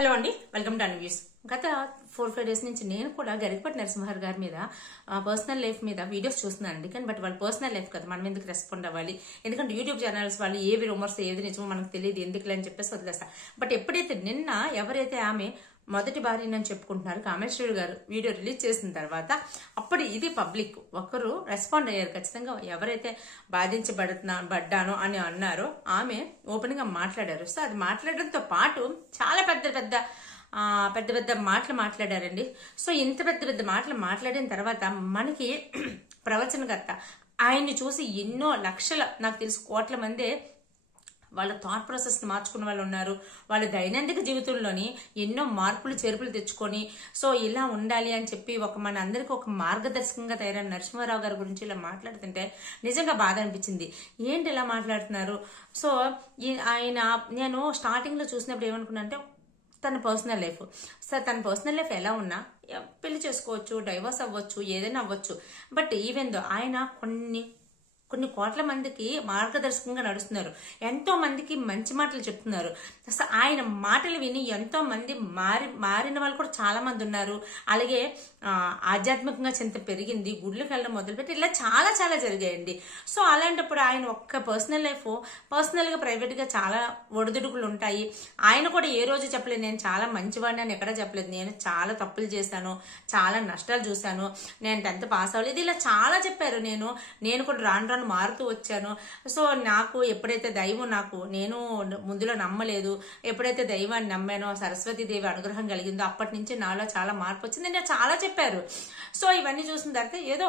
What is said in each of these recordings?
Hello అండి, welcome to అన్వ్యూస్. గత 4-5 days నుంచి నేను కూడా గరికపాటి నరసింహారావు గారి మీద పర్సనల్ లైఫ్ మీద వీడియోస్ చూస్తున్నానండి. కానీ బట్ వాళ్ళ పర్సనల్ లైఫ్ కదా, మనం ఎందుకు రెస్పాండ్ అవ్వాలి? ఎందుకంటే యూట్యూబ్ ఛానల్స్ వాళ్ళు ఏవి రూమర్స్ ఏది నిజమో మనకు తెలియదు, ఎందుకులే అని చెప్పేసి వదిలేస్తా. బట్ ఎప్పుడైతే నిన్న ఎవరైతే ఆమె మొదటి భార్యని చెప్పుకుంటున్నారు కామేశ్వరి గారు వీడియో రిలీజ్ చేసిన తర్వాత అప్పుడు ఇది పబ్లిక్ ఒకరు రెస్పాండ్ అయ్యారు. ఖచ్చితంగా ఎవరైతే బాధించబడ్డానో అని అన్నారో ఆమె ఓపెన్ గా మాట్లాడారు. సో అది మాట్లాడడంతో పాటు చాలా పెద్ద పెద్ద మాటలు మాట్లాడారండి. సో ఇంత పెద్ద పెద్ద మాటలు మాట్లాడిన తర్వాత మనకి ప్రవచనకర్త ఆయన్ని చూసి ఎన్నో లక్షల, నాకు తెలిసి కోట్ల మందే వాళ్ళ థాట్ ప్రాసెస్ ని మార్చుకున్న వాళ్ళు ఉన్నారు. వాళ్ళ దైనందిక జీవితంలోని ఎన్నో మార్పులు చేర్పులు తెచ్చుకొని సో ఇలా ఉండాలి అని చెప్పి మన అందరికి ఒక మార్గదర్శకంగా తయారైన నరసింహారావు గారి గురించి ఇలా మాట్లాడుతుంటే నిజంగా బాధ అనిపించింది. ఏంటి ఇలా మాట్లాడుతున్నారు? సో నేను స్టార్టింగ్ లో చూసినప్పుడు ఏమనుకున్నా అంటే తన పర్సనల్ లైఫ్. సార్ తన పర్సనల్ లైఫ్ ఎలా ఉన్నా పెళ్లి చేసుకోవచ్చు, డైవర్స్ అవ్వచ్చు, ఏదైనా అవ్వచ్చు. బట్ ఈవెన్ దో ఆయన కొన్ని కోట్ల మందికి మార్గదర్శకంగా నడుస్తున్నారు, ఎంతో మందికి మంచి మాటలు చెప్తున్నారు. అసలు ఆయన మాటలు విని ఎంతో మంది మారిన వాళ్ళు కూడా చాలా మంది ఉన్నారు. అలాగే ఆధ్యాత్మికంగా చింత పెరిగింది, గుడ్లకు వెళ్ళడం మొదలుపెట్టి ఇలా చాలా చాలా జరిగాయండి. సో అలాంటప్పుడు ఆయన ఒక్క పర్సనల్ లైఫ్ పర్సనల్ గా ప్రైవేట్ గా చాలా ఒడిదుడుకులు ఉంటాయి. ఆయన కూడా ఏ రోజు చెప్పలేదు నేను చాలా మంచివాడిని అని ఎక్కడా చెప్పలేదు. నేను చాలా తప్పులు చేశాను, చాలా నష్టాలు చూశాను, నేను 10th పాస్ అవ్వలేదు, ఇలా చాలా చెప్పారు. నేను కూడా రాను మారుతూ వచ్చాను. సో నాకు ఎప్పుడైతే దైవం నేను ముందులో నమ్మలేదు, ఎప్పుడైతే దైవాన్ని నమ్మానో, సరస్వతీదేవి అనుగ్రహం కలిగిందో అప్పటి నుంచి నాలో చాలా మార్పు వచ్చింది, నేను చాలా చెప్పారు. సో ఇవన్నీ చూసిన తర్వాత ఏదో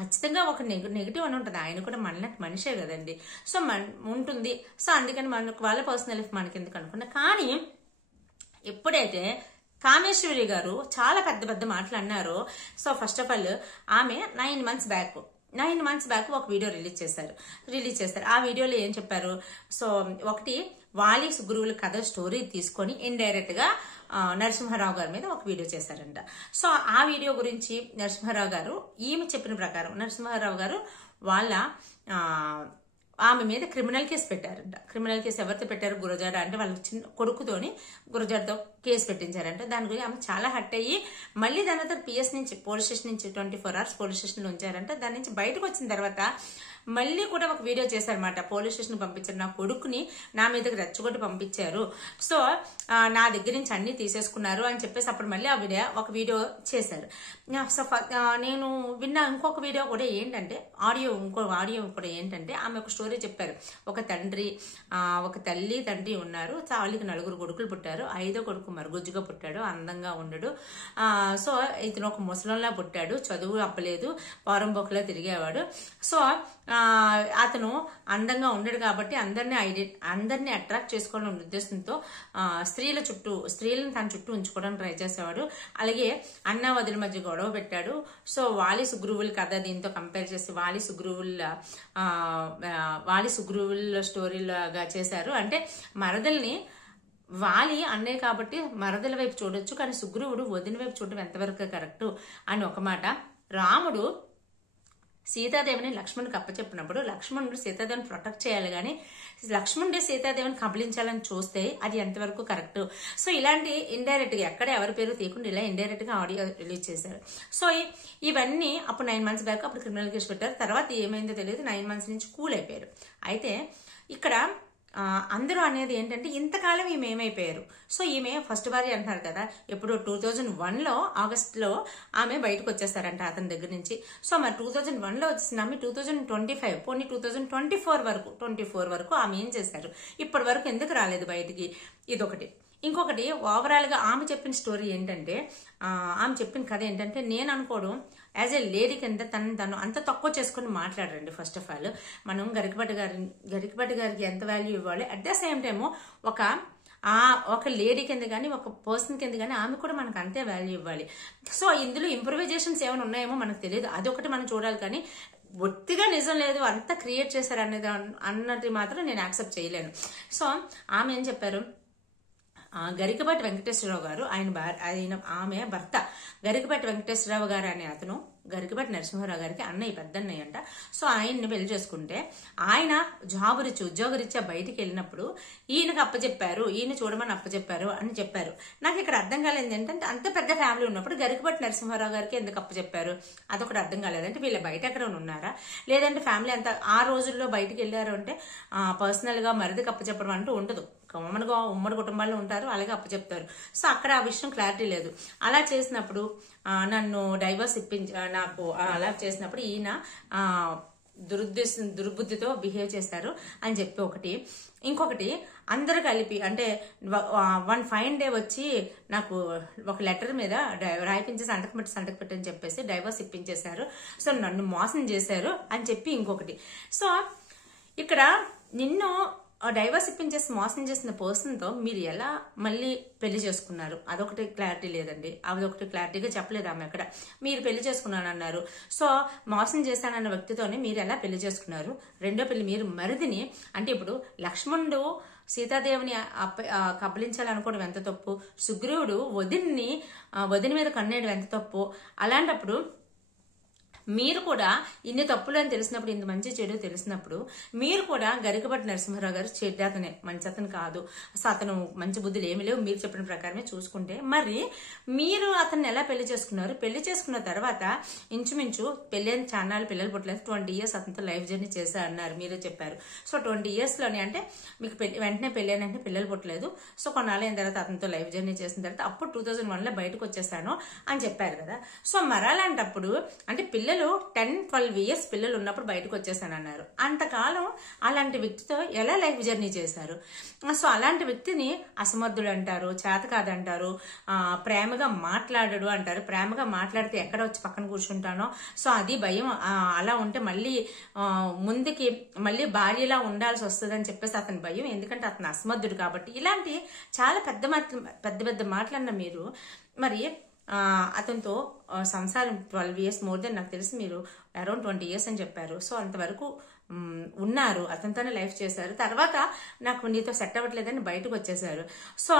ఖచ్చితంగా ఒక నెగిటివ్ అని ఉంటుంది. ఆయన కూడా మనలాంటి మనిషే కదండి. సో ఉంటుంది. సో అందుకని వాళ్ళ పర్సనల్ లైఫ్ మనకి ఎందుకు అనుకున్నా. కానీ ఎప్పుడైతే కామేశ్వరి గారు చాలా పెద్ద పెద్ద మాటలు అన్నారో, సో ఫస్ట్ ఆఫ్ ఆల్ ఆమె 9 months బ్యాక్ ఒక వీడియో రిలీజ్ చేశారు. ఆ వీడియోలో ఏం చెప్పారు? సో ఒకటి వాలి సుగ్రీవుల కథ స్టోరీ తీసుకొని ఇండైరెక్ట్ గా నరసింహారావు గారి మీద ఒక వీడియో చేశారంట. సో ఆ వీడియో గురించి నరసింహారావు గారు ఈమె చెప్పిన ప్రకారం నరసింహారావు గారు ఆమె మీద క్రిమినల్ కేసు పెట్టారంట. క్రిమినల్ కేసు ఎవరితో పెట్టారు? గురజాడ అంటే వాళ్ళ చిన్న కొడుకుతోని గురజాడతో కేసు పెట్టించారంట. దాని గురించి ఆమె చాలా హట్ అయ్యి మళ్ళీ దాని తర్వాత పిఎస్ నుంచి పోలీస్ స్టేషన్ నుంచి 24 hours పోలీస్ స్టేషన్ లో ఉంచారంట. దాని నుంచి బయటకు వచ్చిన తర్వాత మళ్ళీ కూడా ఒక వీడియో చేశారనమాట. పోలీస్ స్టేషన్ పంపించారు, నా కొడుకుని నా మీదకి రెచ్చగొట్టి పంపించారు, సో నా దగ్గర నుంచి అన్ని తీసేసుకున్నారు అని చెప్పేసి అప్పుడు మళ్ళీ ఒక వీడియో చేశారు. సో నేను విన్న ఇంకొక వీడియో కూడా ఏంటంటే ఆడియో కూడా ఏంటంటే ఆమె ఒక స్టోరీ చెప్పారు. ఒక తల్లి తండ్రి ఉన్నారు, వాళ్ళకి 9 కొడుకులు పుట్టారు. 5వ కొడుకు మరుగుజ్జుగా పుట్టాడు, అందంగా ఉండడు. సో ఇతను ఒక ముసలంలా పుట్టాడు, చదువు అప్పలేదు, పారంబోకలా తిరిగేవాడు. సో అతను అందంగా ఉండడు కాబట్టి అందరినీ అట్రాక్ట్ చేసుకోవాలనే ఉద్దేశంతో స్త్రీలను తన చుట్టూ ఉంచుకోవడానికి ట్రై చేసేవాడు. అలాగే అన్న వదిలి మధ్య గొడవ పెట్టాడు. సో వాలి సుగ్రీవుల కథ దీంతో కంపేర్ చేసి వాలి సుగ్రీవుల స్టోరీలాగా చేశారు. అంటే మరదల్ని వాలి అన్నే కాబట్టి మరదల వైపు చూడొచ్చు, కానీ సుగ్రీవుడు వదిన వైపు చూడటం ఎంతవరకు కరెక్ట్ అని ఒక మాట. రాముడు సీతాదేవిని లక్ష్మణుడికి అప్పచెప్పినప్పుడు లక్ష్మణుడు సీతాదేవిని ప్రొటెక్ట్ చేయాలి, కానీ లక్ష్మణుడే సీతాదేవిని కబలించాలని చూస్తే అది ఎంతవరకు కరెక్ట్? సో ఇలాంటి ఇండైరెక్ట్ గా ఎక్కడ ఎవరి పేరు తీయకుండా ఇలా ఇండైరెక్ట్ గా ఆడియో రిలీజ్ చేశారు. సో ఇవన్నీ అప్పుడు 9 months బ్యాక్ అప్పుడు క్రిమినల్ కేసు పెట్టారు. తర్వాత ఏమైందో తెలియదు, 9 months నుంచి కూల్ అయిపోయారు. అయితే ఇక్కడ అందరూ అనేది ఏంటంటే ఇంతకాలం ఈమె ఏమైపోయారు? సో ఈమె ఫస్ట్ భార్య అంటున్నారు కదా, ఎప్పుడు 2001లో ఆగస్టులో ఆమె బయటకు వచ్చేస్తారంట అతని దగ్గర నుంచి. సో మరి 2001లో వచ్చిన ఆమె 2025 పోనీ 2024 వరకు ఆమె ఏం చేశారు? ఇప్పటి వరకు ఎందుకు రాలేదు బయటికి? ఇదొకటి. ఇంకొకటి ఓవరాల్ గా ఆమె చెప్పిన స్టోరీ ఏంటంటే, ఆమె చెప్పిన కథ ఏంటంటే, నేను అనుకోవడం యాజ్ ఎ లేడీ కింద తను అంత తక్కువ చేసుకుని మాట్లాడరండి. ఫస్ట్ ఆఫ్ ఆల్ మనం గరికపాటి గారికి ఎంత వాల్యూ ఇవ్వాలి, అట్ ద సేమ్ టైమ్ ఒక లేడీ కింద కానీ ఒక పర్సన్ కింద కానీ ఆమె కూడా మనకు అంతే వాల్యూ ఇవ్వాలి. సో ఇందులో ఇంప్రూవైజేషన్స్ ఏమైనా ఉన్నాయేమో మనకు తెలియదు, అదొకటి మనం చూడాలి. కానీ ఒత్తిగా నిజం లేదు, అంతా క్రియేట్ చేశారు అన్నది మాత్రం నేను యాక్సెప్ట్ చేయలేను. సో ఆమె ఏం చెప్పారు? గరికపాటి వెంకటేశ్వరరావు గారు ఆమె భర్త గరికపాటి వెంకటేశ్వరరావు గారు అనే అతను గరికపాటి నరసింహారావు గారికి అన్నయ్య పెద్దన్నయ్య అంట. సో ఆయన్ని పెళ్లి చేసుకుంటే ఆయన ఉద్యోగరీత్యా బయటికి వెళ్ళినప్పుడు ఈయనకు అప్పచెప్పారు, ఈయన చూడమని అప్పచెప్పారు అని చెప్పారు. నాకు ఇక్కడ అర్థం కాలేదు ఏంటంటే అంత పెద్ద ఫ్యామిలీ ఉన్నప్పుడు గరికపాటి నరసింహారావు గారికి ఎందుకు అప్పచెప్పారు, అదొకటి అర్థం కాలేదు. అంటే వీళ్ళ బయట ఎక్కడ ఉన్నారా, లేదంటే ఫ్యామిలీ అంతా ఆ రోజుల్లో బయటికి వెళ్ళారు అంటే పర్సనల్ గా మరిదికి అప్పచెప్పడం అంటూ ఉండదు. కామన్గా ఉమ్మడి కుటుంబాల్లో ఉంటారు, అలాగే అప్పచెప్తారు. సో అక్కడ ఆ విషయం క్లారిటీ లేదు. అలా చేసినప్పుడు నన్ను డైవర్స్ నాకు అలా చేసినప్పుడు ఈయన దుర్బుద్ధితో బిహేవ్ చేశారు అని చెప్పి ఒకటి. ఇంకొకటి అందరు కలిపి అంటే వన్ ఫైన్ డే వచ్చి నాకు ఒక లెటర్ మీద రాయిపించి సంతకం పెట్టి అని చెప్పేసి డైవర్స్ ఇప్పించేశారు. సో నన్ను మోసం చేశారు అని చెప్పి ఇంకొకటి. సో ఇక్కడ నిన్ను డైవర్స్ ఇప్పించేసి మోసం చేసిన పర్సన్ తో మీరు ఎలా మళ్ళీ పెళ్లి చేసుకున్నారు, అదొకటి క్లారిటీ లేదండి. అదొకటి క్లారిటీగా చెప్పలేదు ఆమె అక్కడ. మీరు పెళ్లి చేసుకున్నాను అన్నారు. సో మోసం చేశానన్న వ్యక్తితోనే మీరు ఎలా పెళ్లి చేసుకున్నారు? రెండో పెళ్లి మీరు మరిదిని అంటే ఇప్పుడు లక్ష్మణుడు సీతాదేవిని కబలించాలనుకోవడం ఎంత తప్పు, సుగ్రీవుడు వదిన మీద కన్నేయడం ఎంత తప్పు. అలాంటప్పుడు మీరు కూడా ఇన్ని తప్పులు అని తెలిసినప్పుడు, ఇంత మంచి చెడు తెలిసినప్పుడు మీరు కూడా గరికపాటి నరసింహారావు గారు చెడ్డతనే, మంచి అతను కాదు, అసలు అతను మంచి బుద్ధులు ఏమి లేవు మీరు చెప్పిన ప్రకారమే చూసుకుంటే, మరి మీరు అతన్ని ఎలా పెళ్లి చేసుకున్నారు? పెళ్లి చేసుకున్న తర్వాత ఇంచుమించు పెళ్ళైన చాన్నాళ్ళు పిల్లలు పుట్టలేదు, 20 years అతనితో లైఫ్ జర్నీ చేశా అన్నారు, మీరే చెప్పారు. సో 20 years లోనే అంటే మీకు వెంటనే పెళ్ళైన వెంటనే పిల్లలు పుట్టలేదు. సో కొన్నాళ్ళైన తర్వాత అతనితో లైఫ్ జర్నీ చేసిన తర్వాత అప్పుడు 2001లో బయటకు వచ్చేసాను అని చెప్పారు కదా. సో మరాలంటప్పుడు అంటే పిల్లలు 10-12 years పిల్లలు ఉన్నప్పుడు బయటకు వచ్చేసానన్నారు. అంతకాలం అలాంటి వ్యక్తితో ఎలా లైఫ్ జర్నీ చేశారు? సో అలాంటి వ్యక్తిని అసమర్థుడు అంటారు, చేత కాదంటారు, ప్రేమగా మాట్లాడడు అంటారు. ప్రేమగా మాట్లాడితే ఎక్కడ వచ్చి పక్కన కూర్చుంటానో, సో అది భయం. అలా ఉంటే మళ్ళీ ముందుకి మళ్ళీ భార్యలా ఉండాల్సి వస్తుంది అని చెప్పేసి అతని భయం, ఎందుకంటే అతను అసమర్థుడు కాబట్టి. ఇలాంటి చాలా పెద్ద మాటలన్న మీరు మరి అతనితో సంసారం 12 years మోర్ దెన్ నాకు తెలిసి మీరు అరౌండ్ 20 years అని చెప్పారు. సో అంతవరకు ఉన్నారు, అతనితోనే లైఫ్ చేశారు. తర్వాత నాకు నీతో సెట్ అవ్వట్లేదని బయటకు వచ్చేసారు. సో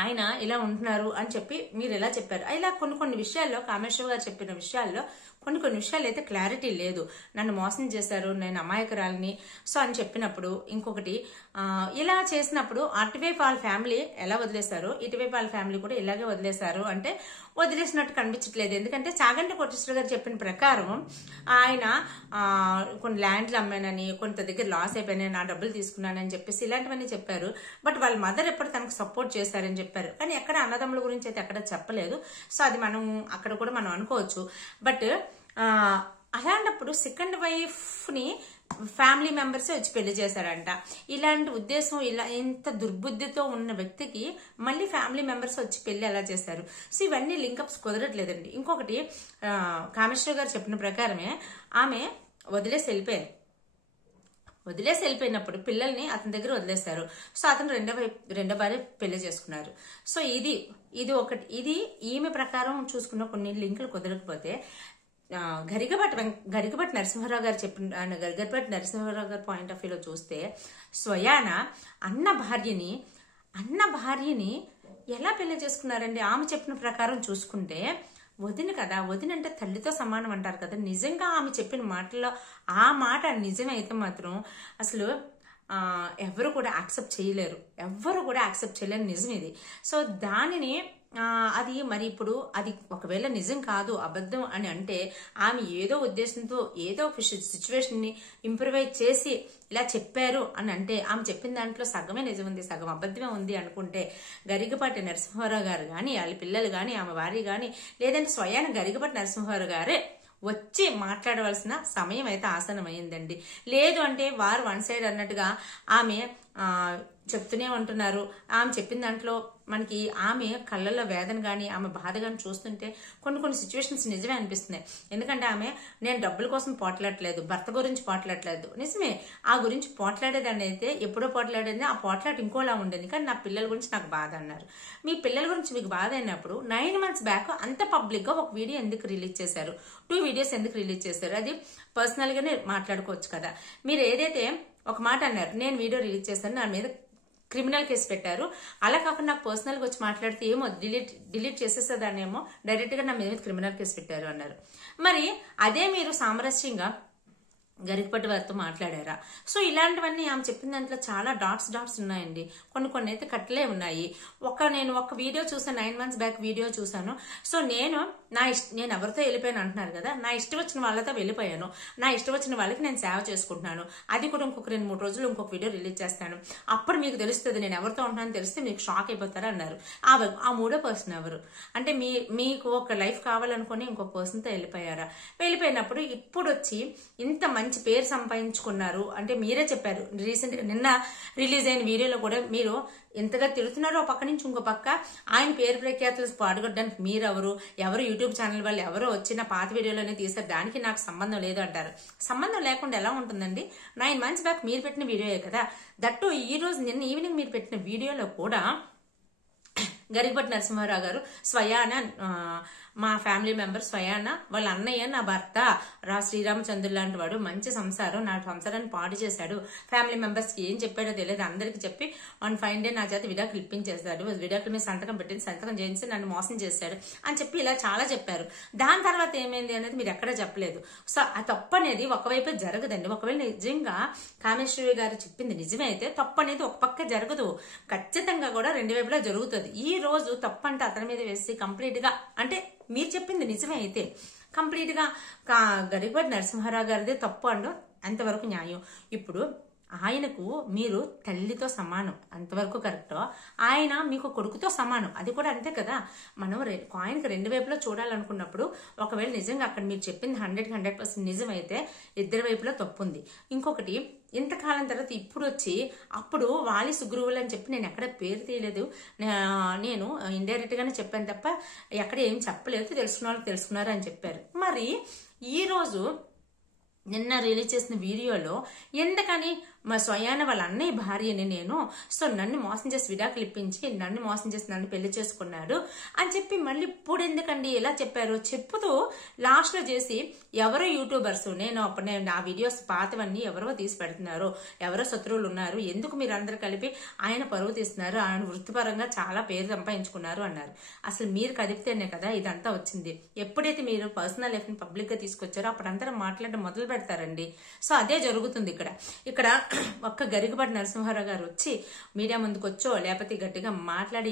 ఆయన ఇలా ఉంటున్నారు అని చెప్పి మీరు ఎలా చెప్పారు? ఇలా కొన్ని విషయాల్లో కామేశ్వర్ గారు చెప్పిన విషయాల్లో కొన్ని విషయాలు అయితే క్లారిటీ లేదు. నన్ను మోసం చేశారు, నేను అమాయకురాలని సో అని చెప్పినప్పుడు, ఇంకొకటి ఇలా చేసినప్పుడు అటువైపు వాళ్ళ ఫ్యామిలీ ఎలా వదిలేశారు, ఇటువైపు వాళ్ళ ఫ్యామిలీ కూడా ఇలాగే వదిలేశారు అంటే వదిలేసినట్టు కనిపించట్లేదు. ఎందుకంటే చాగంటి కోటేశ్వర గారు చెప్పిన ప్రకారం ఆయన కొన్ని ల్యాండ్లు అమ్మానని, కొంత దగ్గర లాస్ అయిపోయినాయి, నా డబ్బులు తీసుకున్నానని చెప్పేసి ఇలాంటివన్నీ చెప్పారు. బట్ వాళ్ళ మదర్ ఎప్పుడు తనకు సపోర్ట్ చేశారని చెప్పారు, కానీ ఎక్కడ అన్నదమ్ముల గురించి అయితే ఎక్కడ చెప్పలేదు. సో అది మనం అక్కడ కూడా మనం అనుకోవచ్చు. బట్ అలాంటప్పుడు సెకండ్ వైఫ్ ని ఫ్యామిలీ మెంబర్స్ వచ్చి పెళ్లి చేశారంట. ఇలాంటి ఉద్దేశం, ఇలా ఇంత దుర్బుద్ధితో ఉన్న వ్యక్తికి మళ్ళీ ఫ్యామిలీ మెంబర్స్ వచ్చి పెళ్లి ఎలా చేశారు? సో ఇవన్నీ లింకప్స్ కుదరట్లేదండి. ఇంకొకటి కామేశ్వర్ గారు చెప్పిన ప్రకారమే ఆమె వదిలేసి వెళ్ళిపోయినప్పుడు పిల్లల్ని అతని దగ్గర వదిలేస్తారు. సో అతను రెండో భార్య పెళ్లి చేసుకున్నారు. సో ఇది ఒకటి. ఇది ఈమె ప్రకారం చూసుకున్న కొన్ని లింకులు కుదరకపోతే గరికపాటి నరసింహారావు గారు చెప్పిన గరికపాటి నరసింహారావు గారి పాయింట్ ఆఫ్ వ్యూలో చూస్తే స్వయాన అన్న భార్యని ఎలా పెళ్లి చేసుకున్నారండి? ఆమె చెప్పిన ప్రకారం చూసుకుంటే వదిన కదా, వదిన అంటే తల్లితో సమానం అంటారు కదా. నిజంగా ఆమె చెప్పిన మాటల్లో ఆ మాట నిజమైతే మాత్రం అసలు ఎవరు కూడా యాక్సెప్ట్ చేయలేరు. నిజం ఇది. సో దానిని అది మరి ఇప్పుడు అది ఒకవేళ నిజం కాదు, అబద్ధం అని అంటే ఆమె ఏదో ఉద్దేశంతో ఏదో ఒక సిచ్యువేషన్ ని ఇంప్రూవైజ్ చేసి ఇలా చెప్పారు అని అంటే, ఆమె చెప్పిన దాంట్లో సగమే నిజం ఉంది, సగం అబద్ధమే ఉంది అనుకుంటే గరికపాటి నరసింహారావు గారు కానీ, వాళ్ళ పిల్లలు కానీ, ఆమె భార్య కానీ, లేదంటే స్వయాన గరికపాటి నరసింహారావు గారే వచ్చి మాట్లాడవలసిన సమయం అయితే ఆసనమైందండి. లేదు అంటే వారు వన్ సైడ్ అన్నట్టుగా ఆమె చెప్తూనే ఉంటున్నారు. ఆమె చెప్పిన దాంట్లో మనకి ఆమె కళ్ళల్లో వేదన కానీ, ఆమె బాధ కానీ చూస్తుంటే కొన్ని సిచ్యువేషన్స్ నిజమే అనిపిస్తున్నాయి. ఎందుకంటే ఆమె నేను డబ్బుల కోసం పోట్లాడలేదు, భర్త గురించి పోట్లాడలేదు, నిజమే ఆ గురించి పోట్లాడేదాన్ని అయితే ఎప్పుడో పోట్లాడేది, ఆ పోట్లాట ఇంకోలా ఉండేది, కానీ నా పిల్లల గురించి నాకు బాధ అన్నారు. మీ పిల్లల గురించి మీకు బాధ అయినప్పుడు 9 months బ్యాక్ అంత పబ్లిక్ గా ఒక వీడియో ఎందుకు రిలీజ్ చేశారు? 2 videos ఎందుకు రిలీజ్ చేశారు? అది పర్సనల్ గానే మాట్లాడుకోవచ్చు కదా. మీరు ఏదైతే ఒక మాట అన్నారు, నేను వీడియో రిలీజ్ చేశాను, నా మీద క్రిమినల్ కేసు పెట్టారు. అలా కాకుండా నాకు పర్సనల్గా వచ్చి మాట్లాడితే ఏమో డిలీట్ చేసేసేదాన్నేమో, డైరెక్ట్గా నా మీద క్రిమినల్ కేసు పెట్టారు అన్నారు. మరి అదే మీరు సామరస్యంగా గరికపాటి వారితో మాట్లాడారా? సో ఇలాంటివన్నీ ఆమె చెప్పిన దాంట్లో చాలా డాట్స్ ఉన్నాయండి. కొన్ని అయితే కట్టలే ఉన్నాయి. నేను ఒక వీడియో చూసాను, 9 months బ్యాక్ వీడియో చూసాను. సో నేను ఎవరితో వెళ్ళిపోయాను అంటున్నారు కదా, నా ఇష్టం వచ్చిన వాళ్ళతో వెళ్ళిపోయాను. నా ఇష్టం వచ్చిన వాళ్ళకి నేను సేవ చేసుకుంటున్నాను. అది కూడా ఇంకొక 2-3 రోజులు ఇంకొక వీడియో రిలీజ్ చేస్తాను. అప్పుడు మీకు తెలుస్తుంది నేను ఎవరితో ఉంటున్నాను తెలిస్తే మీకు షాక్ అయిపోతారా అన్నారు. ఆ మూడో పర్సన్ ఎవరు అంటే మీకు ఒక లైఫ్ కావాలనుకుని ఇంకొక పర్సన్తో వెళ్ళిపోయారా? వెళ్ళిపోయినప్పుడు ఇప్పుడు వచ్చి ఇంత మంచి పేరు సంపాదించుకున్నారు అంటే మీరే చెప్పారు. రీసెంట్ గా నిన్న రిలీజ్ అయిన వీడియోలో కూడా మీరు ఎంతగా తిడుతున్నారో పక్క నుంచి ఇంకో పక్క ఆయన పేరు ప్రఖ్యాతులు పాడుకోవడానికి ఎవరు యూట్యూబ్ ఛానల్ వాళ్ళు ఎవరో వచ్చిన పాత వీడియోలోనే తీసారు, దానికి నాకు సంబంధం లేదు అంటారు. సంబంధం లేకుండా ఎలా ఉంటుందండి? 9 months బ్యాక్ మీరు పెట్టిన వీడియోయే కదా. దట్టు ఈ రోజు నిన్న ఈవినింగ్ మీరు పెట్టిన వీడియోలో కూడా గరికపాటి నరసింహారావు గారు స్వయాన మా ఫ్యామిలీ మెంబర్ స్వయాన వాళ్ళ అన్నయ్య నా భర్త శ్రీరామచంద్రుడు లాంటి వాడు, మంచి సంసారం, నా సంసారాన్ని పాడు చేశాడు, ఫ్యామిలీ మెంబర్స్ కి ఏం చెప్పాడో తెలియదు, అందరికి చెప్పి వన్ ఫైన్ డే నా చేత విడాకులు ఇప్పించేస్తాడు, విడాకుల మీద సంతకం పెట్టింది, సంతకం చేయించి నన్ను మోసం చేశాడు అని చెప్పి ఇలా చాలా చెప్పారు. దాని తర్వాత ఏమైంది అనేది మీరు ఎక్కడ చెప్పలేదు. సో ఆ తప్పు అనేది ఒకవైపే జరగదండి. ఒకవేళ నిజంగా కామేశ్వరి గారు చెప్పింది నిజమే అయితే తప్పు అనేది ఒక పక్క జరగదు, ఖచ్చితంగా కూడా 2 వైపులా జరుగుతుంది. ఈ రోజు తప్పు అంటే అతని మీద వేసి కంప్లీట్ గా అంటే మీరు చెప్పింది నిజమే అయితే కంప్లీట్ గా గరికపాటి నరసింహారావు గారిదే తప్పు అండు అంతవరకు న్యాయం. ఇప్పుడు ఆయనకు మీరు తల్లితో సమానం, అంతవరకు కరెక్టో. ఆయన మీకు కొడుకుతో సమానం, అది కూడా అంతే కదా. మనం కాయిన్కి 2 వైపులా చూడాలనుకున్నప్పుడు ఒకవేళ నిజంగా అక్కడ మీరు చెప్పింది 100% నిజమైతే ఇద్దరి వైపులా తప్పు ఉంది. ఇంకొకటి, ఇంతకాలం తర్వాత ఇప్పుడు వచ్చి అప్పుడు వాలి సుగ్రీవులు అని చెప్పి నేను ఎక్కడ పేరు తీయలేదు, నేను ఇండైరెక్ట్ గానే చెప్పాను తప్ప ఎక్కడ ఏం చెప్పలేదు, తెలుసుకున్న వాళ్ళకి తెలుసుకున్నారు అని చెప్పారు. మరి ఈ రోజు నిన్న రిలీజ్ చేసిన వీడియోలో ఎందుకని మా స్వయాన వాళ్ళ అన్నయ్య భార్యని నేను నన్ను మోసం చేసి విడాకులు ఇప్పించి నన్ను మోసం చేసి నన్ను పెళ్లి చేసుకున్నాడు అని చెప్పి మళ్ళీ ఇప్పుడు ఎందుకండి ఇలా చెప్పారు చెప్పుతూ లాస్ట్ లో చేసి ఎవరో యూట్యూబర్స్ నేను నా వీడియోస్ పాతవన్నీ ఎవరో తీసి పెడుతున్నారు, ఎవరో శత్రువులు ఉన్నారు, ఎందుకు మీరు అందరు కలిపి ఆయన పరువు తీస్తున్నారు, ఆయన వృత్తిపరంగా చాలా పేరు సంపాదించుకున్నారు అన్నారు. అసలు మీరు కదిపితేనే కదా ఇదంతా వచ్చింది. ఎప్పుడైతే మీరు పర్సనల్ లైఫ్ ని పబ్లిక్ గా తీసుకొచ్చారో అప్పుడు అందరూ మాట్లాడడం మొదలు పెడతారండి. సో అదే జరుగుతుంది ఇక్కడ ఒక్క గరికపాటి నరసింహారావు గారు వచ్చి మీడియా ముందుకు వచ్చో లేకపోతే గట్టిగా మాట్లాడి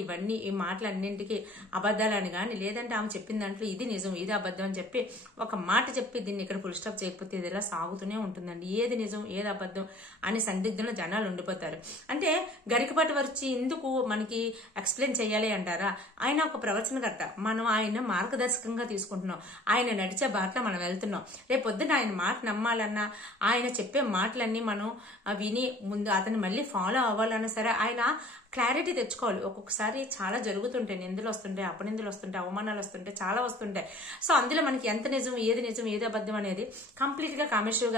ఈ మాటలన్నింటికి అబద్ధాలని కానీ లేదంటే ఆమె చెప్పిన దాంట్లో ఇది నిజం ఇది అబద్ధం అని చెప్పి ఒక మాట చెప్పి దీన్ని ఇక్కడ ఫుల్ స్టాప్ చేయకపోతే ఇది ఇలా సాగుతూనే ఉంటుందండి. ఏది నిజం ఏది అబద్ధం అని సందిగ్ధంలో జనాలు ఉండిపోతారు. అంటే గరికపాటి వచ్చి ఎందుకు మనకి ఎక్స్ప్లెయిన్ చేయాలి అంటారా? ఆయన ఒక ప్రవచనకర్త, మనం ఆయన మార్గదర్శకంగా తీసుకుంటున్నాం, ఆయన నడిచే బాటలో మనం వెళ్తున్నాం. రేపు పొద్దున ఆయన మాట నమ్మాలన్నా ఆయన చెప్పే మాటలన్నీ మనం విని ముందు అతను మళ్ళీ ఫాలో అవ్వాలన్నా సరే ఆయన క్లారిటీ తెచ్చుకోవాలి. ఒక్కొక్కసారి చాలా జరుగుతుంటాయి, నిందలు వస్తుంటాయి, అపనిందలు వస్తుంటాయి, అవమానాలు వస్తుంటాయి, చాలా వస్తుంటాయి. సో అందులో మనకి ఎంత నిజం ఏది అబద్ధం అనేది కంప్లీట్ గా కామేశ్వరి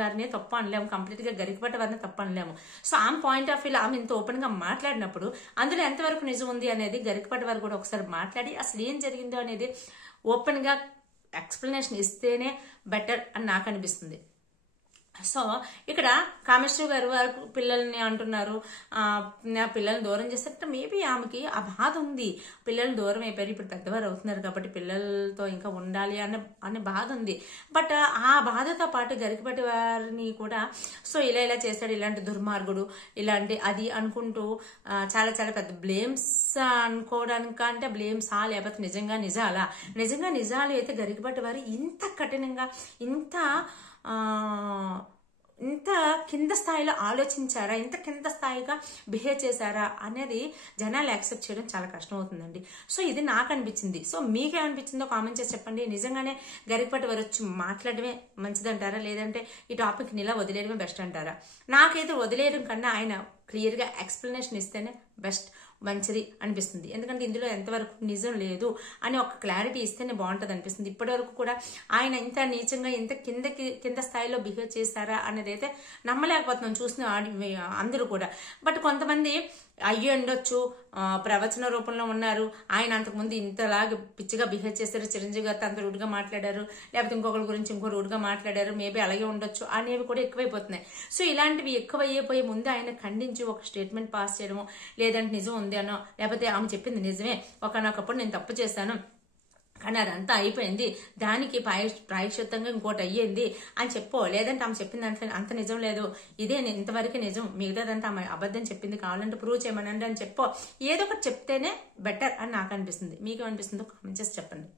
గారిని తప్పు అనలేము, కంప్లీట్ గా గరికపాటి వారిని తప్పు అనలేము. సో ఆమె పాయింట్ ఆఫ్ వ్యూ ఆమె ఇంత ఓపెన్ గా మాట్లాడినప్పుడు అందులో ఎంతవరకు నిజం ఉంది అనేది గరికపాటి వారు కూడా ఒకసారి మాట్లాడి అసలు ఏం జరిగిందో అనేది ఓపెన్ గా ఎక్స్ప్లెనేషన్ ఇస్తేనే బెటర్ అని నాకు అనిపిస్తుంది. సో ఇక్కడ కామేశ్వరి గారు వారు పిల్లల్ని అంటున్నారు, నా పిల్లల్ని దూరం చేస్తే మేబీ ఆమెకి ఆ బాధ ఉంది, పిల్లలు దూరం అయిపోయారు, ఇప్పుడు పెద్దవారు అవుతున్నారు కాబట్టి పిల్లలతో ఇంకా ఉండాలి అనే బాధ ఉంది. బట్ ఆ బాధతో పాటు గరికపాటి వారిని కూడా సో ఇలా చేశాడు, ఇలాంటి దుర్మార్గుడు, ఇలాంటి అది అనుకుంటూ చాలా చాలా పెద్ద బ్లేమ్స్ అనుకోవడానికి అంటే బ్లేమ్సా లేకపోతే నిజంగా నిజాలు అయితే గరికపాటి వారు ఇంత కఠినంగా ఇంత కింద స్థాయిలో ఆలోచించారా, ఇంత కింద స్థాయిగా బిహేవ్ చేశారా అనేది జనాలు యాక్సెప్ట్ చేయడం చాలా కష్టం అవుతుందండి. సో ఇది నాకు అనిపించింది. సో మీకేమనిపించిందో కామెంట్ చేసి చెప్పండి. నిజంగానే గరికపాటి వారు వచ్చి మాట్లాడమే మంచిదంటారా లేదంటే ఈ టాపిక్ ఇలా వదిలేయడమే బెస్ట్ అంటారా? నాకైతే వదిలేయడం కన్నా ఆయన క్లియర్ గా ఎక్స్ప్లెనేషన్ ఇస్తేనే బెస్ట్ మంచిది అనిపిస్తుంది. ఎందుకంటే ఇందులో ఎంతవరకు నిజం లేదు అని ఒక క్లారిటీ ఇస్తేనే బాగుంటది అనిపిస్తుంది. ఇప్పటి వరకు కూడా ఆయన ఇంత నీచంగా ఇంత కింద స్థాయిలో బిహేవ్ చేస్తారా అనేది అయితే నమ్మలేకపోతున్నాం చూసిన అందరూ కూడా. బట్ కొంతమంది అయ్యి ఉండొచ్చు, ప్రవచన రూపంలో ఉన్నారు, ఆయన అంతకుముందు ఇంతలాగా పిచ్చిగా బిహేవ్ చేశారు, చిరంజీవి గారితో అంత రూడ్గా మాట్లాడారు, లేకపోతే ఇంకొకరి గురించి ఇంకో రూడ్గా మాట్లాడారు, మేబీ అలాగే ఉండొచ్చు అనేవి కూడా ఎక్కువైపోతున్నాయి. సో ఇలాంటివి ఎక్కువైపోయే ముందు ఆయన ఖండించి ఒక స్టేట్మెంట్ పాస్ చేయడము, లేదంటే నిజం ఉంది అనో, లేకపోతే ఆమె చెప్పింది నిజమే, ఒకనొకప్పుడు నేను తప్పు చేశాను కానీ అదంతా అయిపోయింది, దానికి ప్రాయశ్చిత్తంగా ఇంకోటి అయ్యింది అని చెప్పో, లేదంటే ఆమె చెప్పింది అంటే అంత నిజం లేదు, ఇదే ఇంతవరకు నిజం, మిగతాదంతా ఆమె అబద్ధం చెప్పింది, కావాలంటే ప్రూవ్ చేయమనండి అని చెప్పో, ఏదో ఒకటి చెప్తేనే బెటర్ అని నాకు అనిపిస్తుంది. మీకు అనిపిస్తుందో కామెంట్ చేసి చెప్పండి.